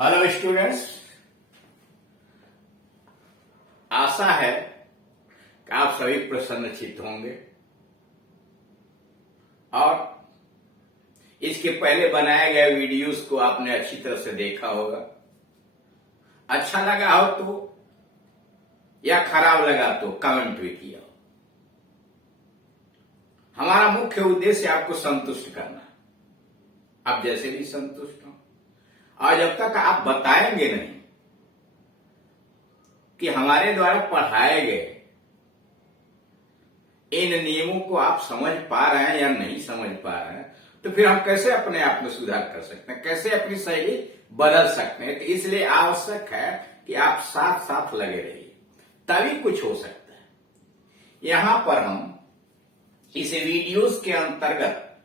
Hello students, आशा है कि आप सभी प्रसन्नचित्त होंगे और इसके पहले बनाए गए वीडियोस को आपने अच्छी तरह से देखा होगा। अच्छा लगा हो तो या खराब लगा तो कमेंट भी किया हो। हमारा मुख्य उद्देश्य आपको संतुष्ट करना, आप जैसे भी संतुष्ट हो। और जब तक आप बताएंगे नहीं कि हमारे द्वारा पढ़ाए गए इन नियमों को आप समझ पा रहे हैं या नहीं समझ पा रहे हैं, तो फिर हम कैसे अपने आप में सुधार कर सकते हैं, कैसे अपनी शैली बदल सकते हैं। तो इसलिए आवश्यक है कि आप साथ साथ लगे रहिए, तभी कुछ हो सकता है। यहां पर हम इस वीडियोस के अंतर्गत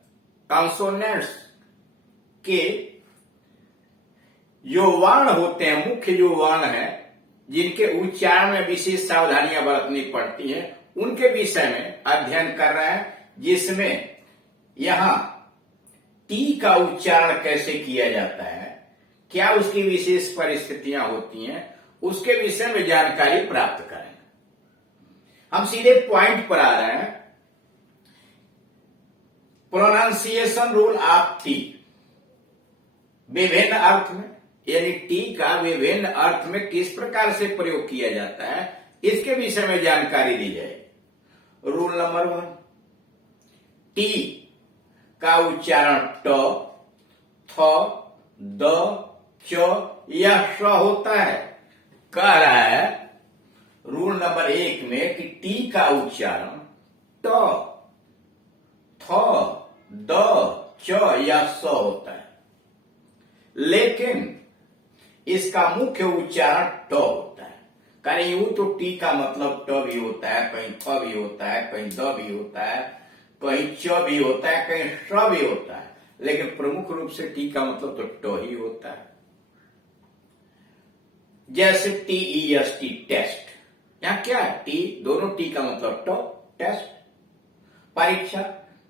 कॉन्सोनेंट्स के जो वर्ण होते हैं, मुख्य जो वर्ण है जिनके उच्चारण में विशेष सावधानियां बरतनी पड़ती हैं, उनके विषय में अध्ययन कर रहे हैं, जिसमें यहां टी का उच्चारण कैसे किया जाता है, क्या उसकी विशेष परिस्थितियां होती हैं, उसके विषय में जानकारी प्राप्त करें। हम सीधे पॉइंट पर आ रहे हैं। प्रोनाउंसिएशन रूल ऑफ टी, विभिन्न अर्थ में, यानी टी का विभिन्न अर्थ में किस प्रकार से प्रयोग किया जाता है, इसके विषय में जानकारी दी जाए। रूल नंबर 1, टी का उच्चारण ट, थ, द, च या श होता है। कह रहा है रूल नंबर 1 में कि टी का उच्चारण ट, थ, द, च या स होता है, लेकिन इसका मुख्य उच्चारण ट होता है। कहीं यूं तो टी का मतलब ट भी होता है, कहीं थ भी होता है, कहीं द भी होता है, कहीं च भी होता है, कहीं श भी होता है, लेकिन प्रमुख रूप से टी का मतलब तो ट ही होता है। जैसे TEST टेस्ट, यहां क्या है? टी, दोनों टी का मतलब ट, टेस्ट। परीक्षा,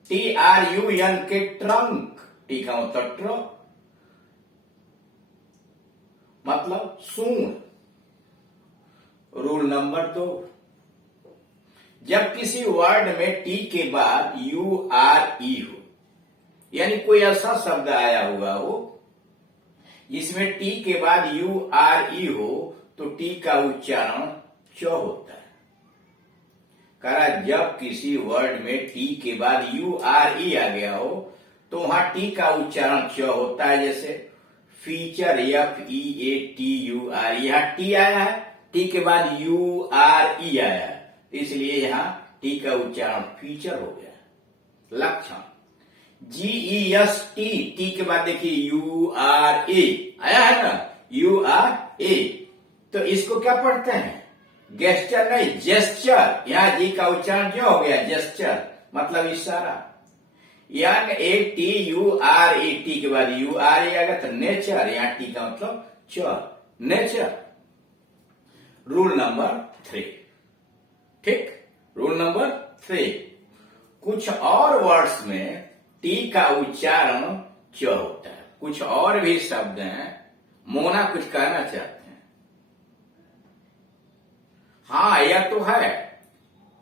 TRUN के ट्रंक, टी का मतलब ट्र, मतलब सूंड। रूल नंबर 2, जब किसी वर्ड में टी के बाद URE हो, यानी कोई ऐसा शब्द आया हुआ हो जिसमें टी के बाद URE हो, तो टी का उच्चारण च होता है। कहा जब किसी वर्ड में टी के बाद URE आ गया हो तो वहां टी का उच्चारण च होता है। जैसे फीचर, FEATUR, यहां टी आया है, टी के बाद URE आया है, इसलिए यहां टी का उच्चारण फीचर हो गया। लक्षण, GEST, टी के बाद देखिए URA आया है ना, URA, तो इसको क्या पढ़ते हैं? गेस्चर नहीं, जेस्चर। यहां जी का उच्चारण क्यों हो गया? जेस्चर, मतलब इशारा। NATURE, टी के बाद URE आएगा तो नेचर, यहां टी का मतलब च, नेचर। रूल नंबर 3, ठीक, रूल नंबर 3, कुछ और वर्ड्स में टी का उच्चारण च होता है। कुछ और भी शब्द हैं, मोना कुछ कहना चाहते हैं। हाँ, यह तो है,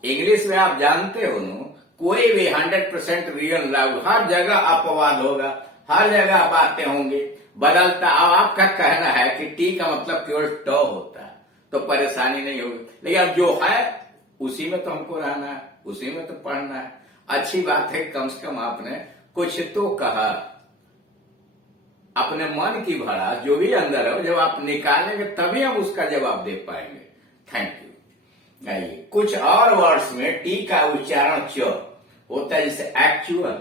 इंग्लिश में आप जानते हो ना, कोई भी 100% रियल लागू, हर जगह अपवाद होगा, हर जगह बातें होंगी, बदलता। अब आपका कहना है कि टी का मतलब केवल ट होता है, तो परेशानी नहीं होगी, लेकिन अब जो है उसी में तो हमको रहना है, उसी में तो पढ़ना है। अच्छी बात है, कम से कम आपने कुछ तो कहा, अपने मन की भड़ा जो भी अंदर हो, जब आप निकालेंगे तभी हम उसका जवाब दे पाएंगे। Thank you. आइए, कुछ और वर्ड्स में टी का उच्चारण च होता है, जैसे एक्चुअल,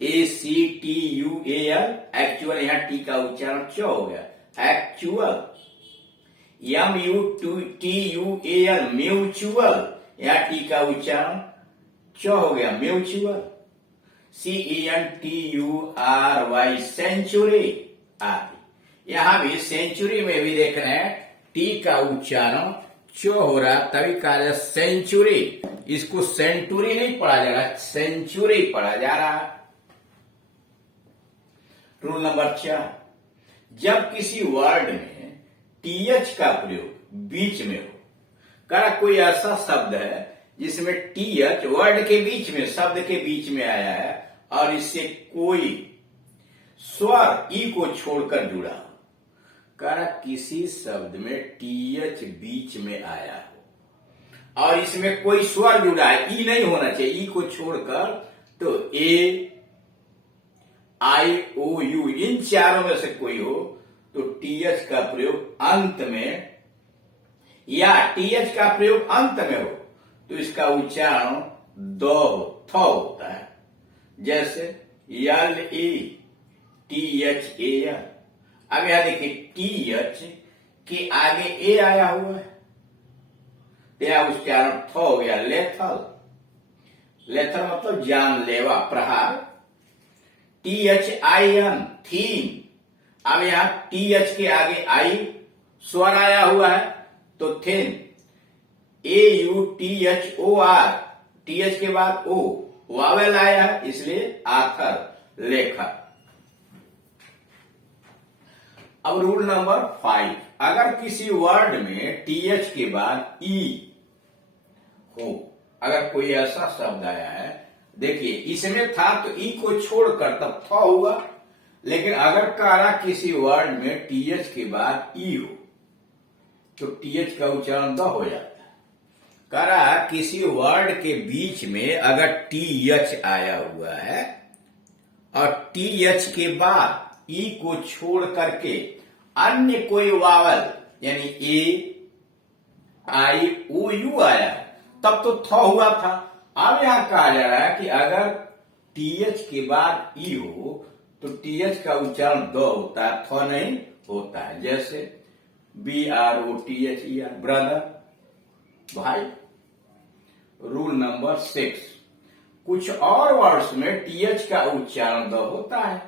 ACTUAL, एक्चुअल, यहां टी का उच्चारण च हो गया, एक्चुअल। MUTUAL, म्यूचुअल, यहां टी का उच्चारण च हो गया, म्यूचुअल। CENTURY, सेंचुरी आदि। यहां भी सेंचुरी में भी देख रहे हैं टी का उच्चारण च हो रहा, तभी कहा जाए सेंचुरी। इसको सेंचुरी नहीं पढ़ा जा रहा, सेंचुरी पढ़ा जा रहा। रूल नंबर 4, जब किसी वर्ड में टीएच का प्रयोग बीच में हो, करा कोई ऐसा शब्द है जिसमें टीएच वर्ड के बीच में, शब्द के बीच में आया है और इससे कोई स्वर ई को छोड़कर जुड़ा हो, करा किसी शब्द में टीएच बीच में आया हो और इसमें कोई स्वर जुड़ा है, ई नहीं होना चाहिए, ई को छोड़कर, तो ए, आई, ओ, यू इन चारों में से कोई हो तो टीएच का प्रयोग अंत में, या टीएच का प्रयोग अंत में हो तो इसका उच्चारण द थ होता है। जैसे L A T H A L. अब यहां देखिए टीएच के आगे ए आया हुआ है तो यह उच्चारण थ हो गया, लेथल। लेथल मतलब जानलेवा, प्रहार। THIN थीन। अब यहां टीएच के आगे आई स्वर आया हुआ है तो थिन। AUTHOR, टीएच के बाद ओ वावेल आया है इसलिए आथर, लेखक। अब रूल नंबर 5, अगर किसी वर्ड में टीएच के बाद ई हो, अगर कोई ऐसा शब्द आया है, देखिए इसमें था तो ई को छोड़कर तब थ हुआ, लेकिन अगर कारा किसी वर्ड में टीएच के बाद ई हो तो टीएच का उच्चारण द हो जाता है। करा किसी वर्ड के बीच में अगर टीएच आया हुआ है और टीएच के बाद ई को छोड़ करके अन्य कोई वावल यानी ए, आई, ओ, यू आया तब तो थ हुआ था। अब यहां कहा जा रहा है कि अगर टीएच के बाद ई हो तो टीएच का उच्चारण द होता है, थ नहीं होता है। जैसे BROTHER, ब्रदर, भाई। रूल नंबर 6, कुछ और वर्ड्स में टीएच का उच्चारण द होता है।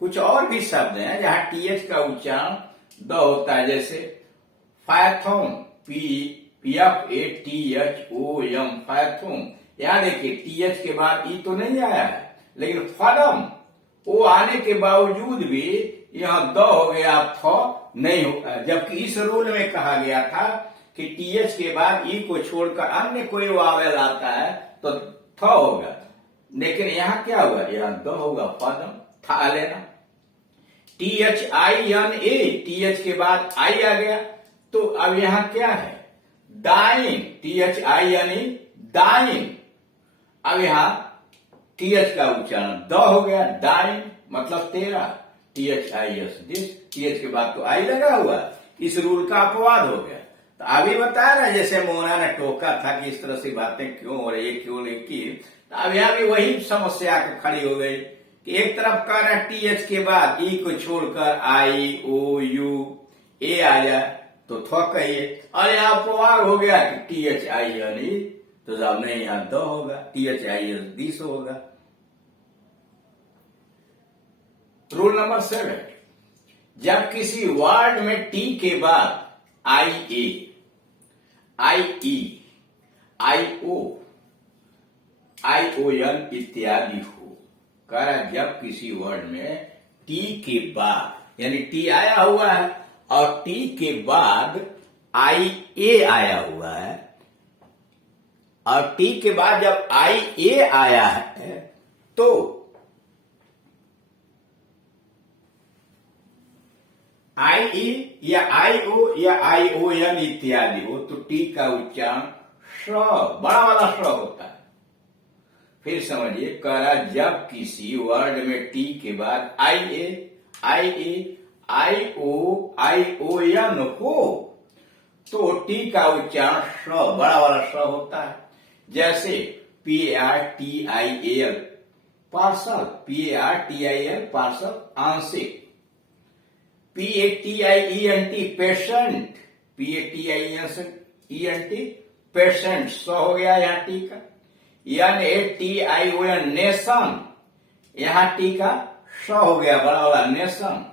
कुछ और भी शब्द हैं जहां टीएच का उच्चारण द होता है, जैसे फायथोम, PFATHOM, फायथोम। यहां देखिए टीएच के बाद ई तो नहीं आया है, लेकिन फदम ओ आने के बावजूद भी यहां द हो गया, थ नहीं होगा। जबकि इस रूल में कहा गया था कि टीएच के बाद ई को छोड़कर अन्य कोई वावेल आता है तो थ होगा, लेकिन यहां क्या हुआ, यहां द होगा, फदम, था लेना। THINA, टीएच के बाद आई आ गया तो अब यहां क्या है, डाइन, THINE, डाइन। अब यहां टीएच का उच्चारण द हो गया, डाइन मतलब तेरा। THIS, दिस, टीएच के बाद तो आई लगा हुआ, इस रूल का अपवाद हो गया। तो अभी बता रहा है, जैसे मोना ने टोका था कि इस तरह से बातें क्यों हो रही है, क्यों नहीं की, तो अब यहां भी वही समस्या खड़ी हो गई कि एक तरफ कह रहा है टीएच के बाद ई को छोड़कर आई, ओ, यू, ए आ जाए तो थ कहिए, और यहां अपवाद हो गया कि THINE, तो जब नहीं यहां द होगा, THIS दिस होगा। रूल नंबर 7, जब किसी वर्ड में टी के बाद IA, IE, IO, ION इत्यादि हो, कह रहा जब किसी वर्ड में टी के बाद यानी टी आया हुआ है और टी के बाद IA आया हुआ है, और टी के बाद जब IA आया है तो IE या IO या ION इत्यादि हो तो टी का उच्चारण श, बड़ा वाला श होता है। फिर समझिए, कह रहा जब किसी वर्ड में टी के बाद IA, IE, IO, ION हो तो टी का उच्चारण श, बड़ा वाला श होता है। जैसे PARTIAL, पार्सल, PARTIAL, पार्सल, आंशिक। PATIENT, पेशेंट, PATIENT, पेशेंट, सो हो गया यहाँ टी का। NATION, नेशन, यहाँ टी का श हो गया, बड़ा वाला नेशन।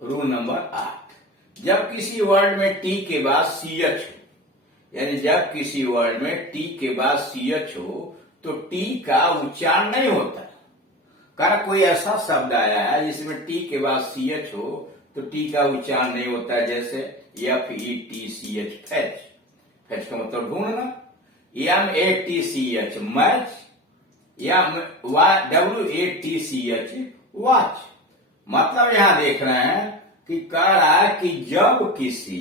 रूल नंबर 8, जब किसी वर्ड में टी के बाद CH हो, यानी जब किसी वर्ड में टी के बाद CH हो तो टी का उच्चारण नहीं होता, कहा कोई ऐसा शब्द आया है जिसमें टी के बाद सी एच हो तो टी का उच्चारण नहीं होता है, जैसे FETCH फैच। फैच का मतलब ढूंढना। MATCH मैच, या WATCH वॉच। मतलब यहां देख रहे हैं कि कह रहा है कि जब किसी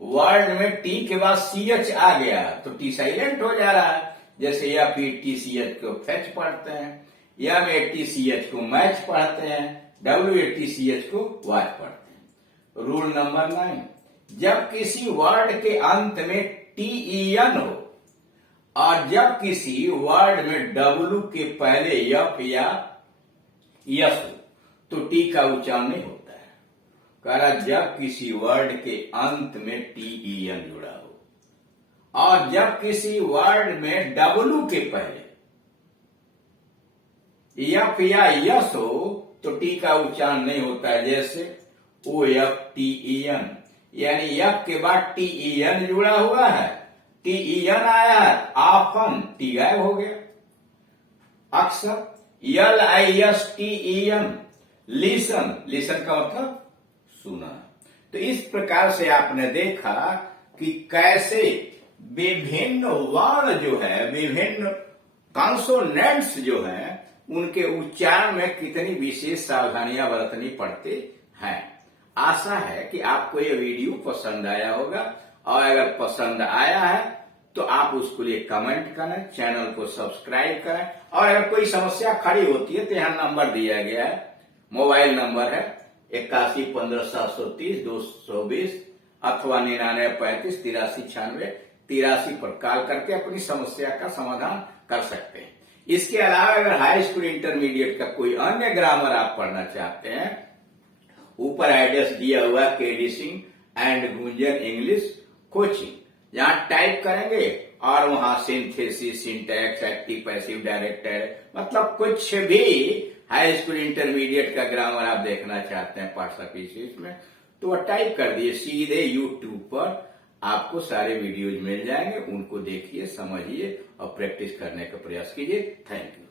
वर्ड में टी के बाद CH आ गया तो टी साइलेंट हो जा रहा है, जैसे FETCH को फैच पढ़ते हैं, MATCH को मैच पढ़ते हैं, WATCH को वॉच पढ़ते हैं। रूल नंबर 9, जब किसी वर्ड के अंत में TEN हो और जब किसी वर्ड में W के पहले F या यस हो तो टी का उच्चारण नहीं होता है। कह रहा जब किसी वर्ड के अंत में TEN जुड़ा हो और जब किसी वर्ड में W के पहले F या यस हो तो टी का उच्चारण नहीं होता है, जैसे OFTEN, यानी F के बाद TEN जुड़ा हुआ है, TEN आया है, ऑफन टी गायब हो गया। अक्सर LISTEN लिसन, लिसन का मतलब सुना। तो इस प्रकार से आपने देखा कि कैसे विभिन्न वर्ण जो है, विभिन्न कॉन्सोनेंट्स जो है, उनके उच्चारण में कितनी विशेष सावधानियां बरतनी पड़ती हैं। आशा है कि आपको ये वीडियो पसंद आया होगा, और अगर पसंद आया है तो आप उसके लिए कमेंट करें, चैनल को सब्सक्राइब करें, और अगर कोई समस्या खड़ी होती है तो यहाँ नंबर दिया गया है, मोबाइल नंबर है 81 15 730 220 अथवा 99 35 83 96 83 पर कॉल करके अपनी समस्या का समाधान कर सकते हैं। इसके अलावा अगर हाई स्कूल इंटरमीडिएट का कोई अन्य ग्रामर आप पढ़ना चाहते हैं, ऊपर एड्रेस दिया हुआ KD Singh and Gunjan English coaching, यहां टाइप करेंगे और वहां synthesis, syntax, active, passive, direct, मतलब कुछ भी हाई स्कूल इंटरमीडिएट का ग्रामर आप देखना चाहते हैं पाठशाला विशेष में, तो वह टाइप कर दिए, सीधे YouTube पर आपको सारे वीडियोज मिल जाएंगे, उनको देखिए, समझिए और प्रैक्टिस करने का प्रयास कीजिए। Thank you.